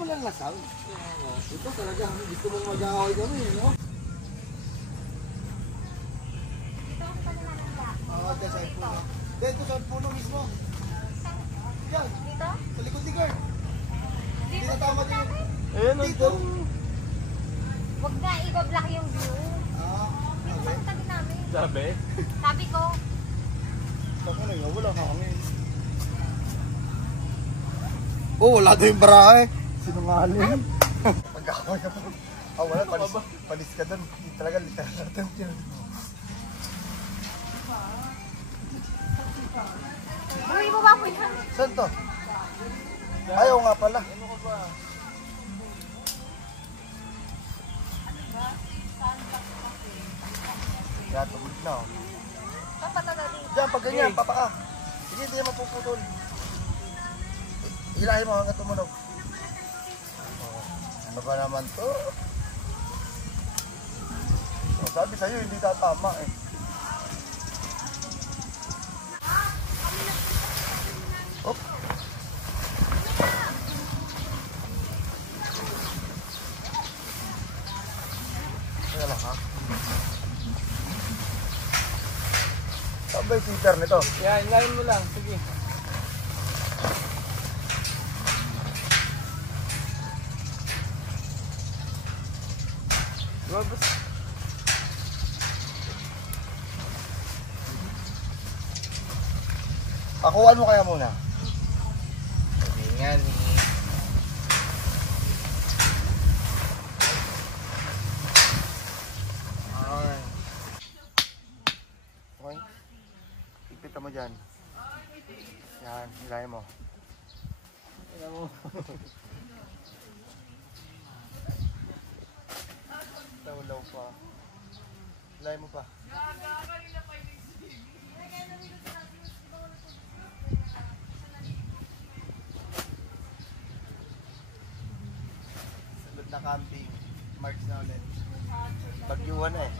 mo lang nasaw. Ito talaga, gusto mong mag-aaway kami, no? Oo, dyan sa puno. Dito sa puno mismo. Yan. Dito? Sa likod ni Kurt. Hindi na tama din. Ayun, dito. Huwag na i-block yung view. Dito sa tabi namin. Sabi? Sabi ko. Saka na yun, wala kami. Oh, wala daw yung barahe. Sinungaling. Pagkakaway ka pa. Ah, wala. Panis ka doon. Hindi talaga literatan yun. Uy mo ba po yan? Saan to? Ayaw nga pala. Yan, tumulit na oh. Diyan, pag ganyan, papaka. Sige, hindi naman puputol. Hilahin mo hanggang tumunog. Oh, ano ba naman to? Oh, sabi sa'yo, hindi tatama eh. Oh. Kaya lang ha? Saan ba yung feeder nito? Yan, ilahin mo lang. Sige. Wabas. Pakuhaan mo kaya muna. Yan. Okay. Ipita mo dyan. Yan, hilahin mo. Hilahin mo. Tawlaw pa. Hilahin mo pa. Salud na camping. March na ulit. Bagyuhan na eh.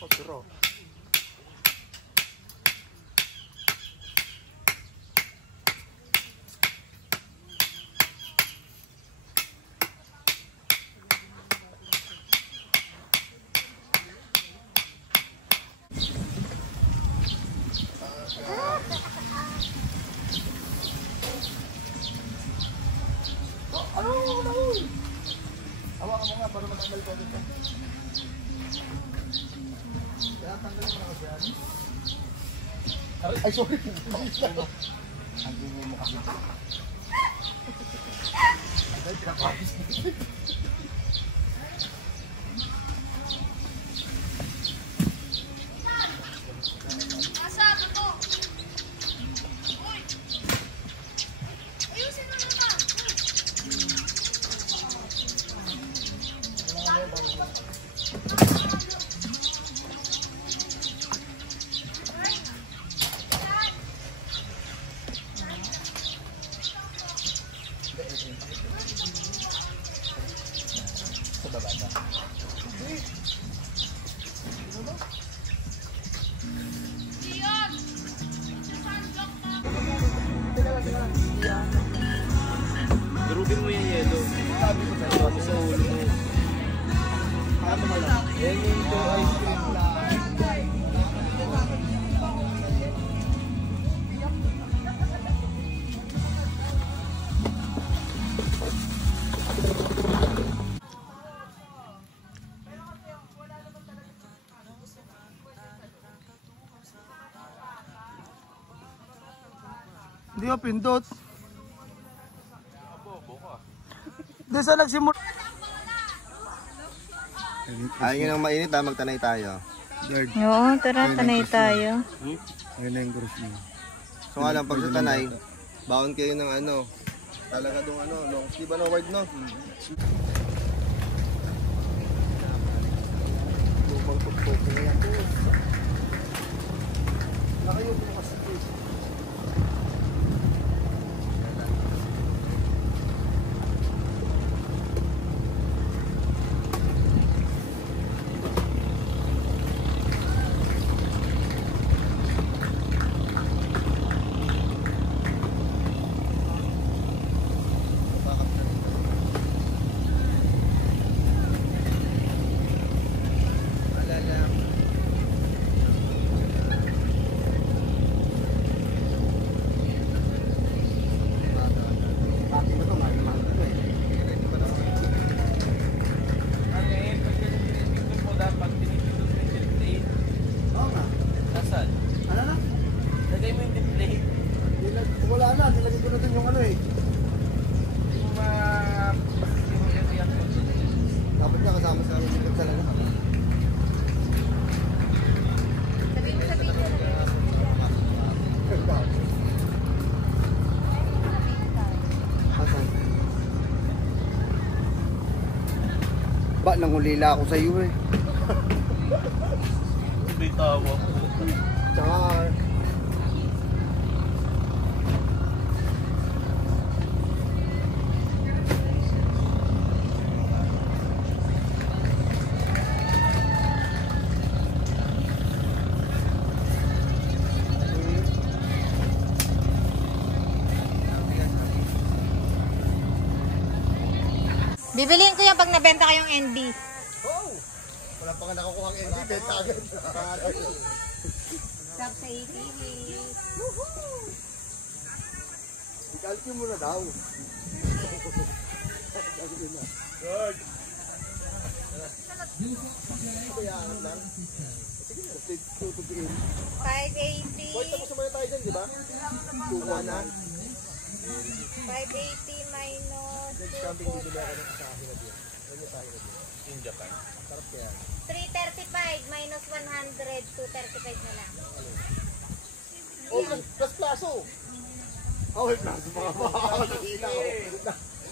Pagkuro. Hawakan mo nga para matanggal ko dito. Kaya tanggalin mo na kasi yan. Ay, sorry. Ang gingin mo kasi. Ay, pinapapis mo. Sa baba ba? Durugin mo yung yelo. Sabi ko sa'yo, kasi sa ulo mo. Ano mo lang? Yan yung ice cream na... Hindi ko pindot. Hindi sa nagsimula. Ayun ang mainit ha, magtanay tayo. Oo, tara, tanay tayo. Ayun na yung cross mo. So nga lang, pag sa tanay, baon kayo ng ano, talaga dong ano, long sleeve ano word no? Lubang pagpapag na yan po. Nakayo po kasi po. kasama sa likod talaga. Sabihin mo sa video na Asan? Ba, nangulila ako sa iyo eh. May tawa. Char. Bibiliin ko yan pag nabenta kayong NB. Oh! Wala pa nga nakukuha ang NB, benta agad. Stop sa ATV. I-calculate mo na daw. Good. Kayaan lang. Sige na, tutupiin. 580. Boy, tapos naman tayo dyan, di ba? Kukuha na. 580 minus Camping bibili ako ng sa akin na diyan. Ano sa akin na diyan? In Japan. Sarap kaya. 335 minus 100, 235 na lang. Oh, plus plaso. Oh, may plaso pa ka pa.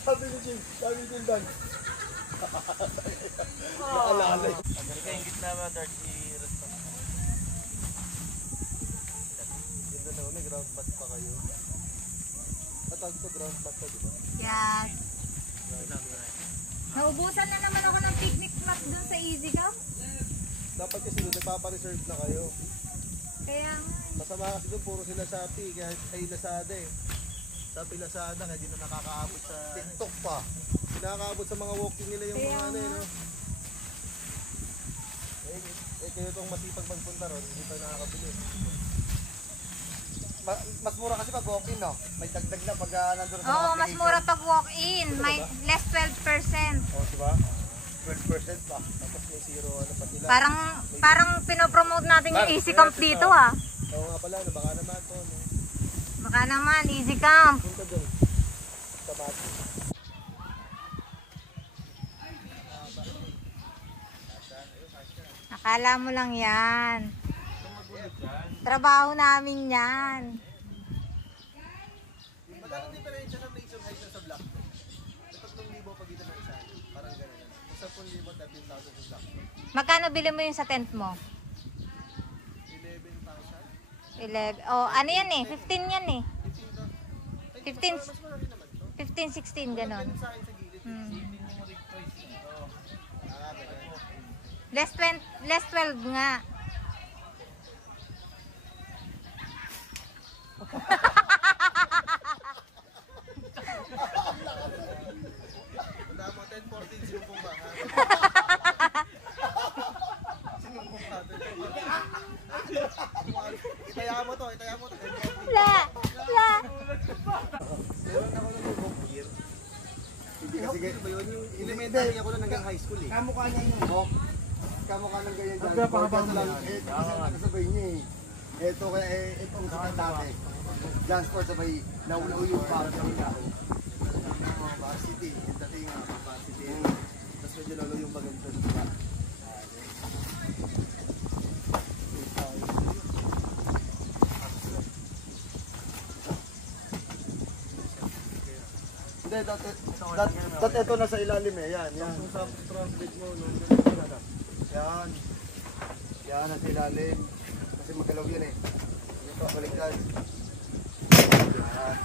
Sabi ni Jim, Dan. Naalalay. Amerika yung gitna ba, Dart, i-restaurant. Ganda naman, may ground bat pa kayo. Tatag to ground bat to, di ba? Yes. Naubusan na naman ako ng picnic mat dun sa Easy Go. Dapat kasi doon, nagpapareserve na kayo. Kaya Masama kasi doon, puro sila Shopee, kaya ay Lazada eh. Shopee Lazada, hindi na nakakaabot sa... TikTok pa. Nakakaabot sa mga walking nila yung Kaya mga ano eh, nga. no? Kayo itong masipag magpunta ron, hindi pa nakakabili. Mas mura kasi pag walking, no? May dagdag na pag nandun sa Oo, mga mas application. mura pag walk-in. May less 12%. Oh, diba? 12% pa. Tapos may zero, ano pa sila. Parang pinopromote natin yung Easy Camp dito ah. Oo nga pala, no? Baka naman to, no? Baka naman, Easy Camp. Punta doon. Sa Bati. Akala mo lang yan. Trabaho namin yan. Magkano diferensya ng Mason Heights na sa Black? 3,000 pag ito ng isa. Parang gano'n. 10,000, 13,000 sa Black. Magkano bili mo yung sa tent mo? 11,000? 11. Oh, ano yan eh? 15 yan eh. 15, Mas marami naman to. 15, 16, ganon. Sa akin sa gilid. Hmm. Ah, ganun. Less 12 nga. Wala mo, 10-14 sinumpong ba? Sinumpong ka. Itaya mo to, 10-14. La! La! Meron ako ng book year. Hindi kasi ba yun? Yung elementary ako na hanggang high school eh. Kamukha niya yun. Oo. Kamukha ng ganyan dyan. Pagkapahabang lang. Eh, kasi nakasabay niya eh. Ito kaya, itong sikat dati. Dance sport sabay, naulaw yung varsity. Varsity. Yung dating varsity. Tapos medyo lalo yung baganto. Hindi, dati ito nasa ilalim eh. Yan, yan. Sa translate mo, no? Yan. Yan, nasa ilalim. Kasi magalaw yun eh. Ito, baliktad. Yan.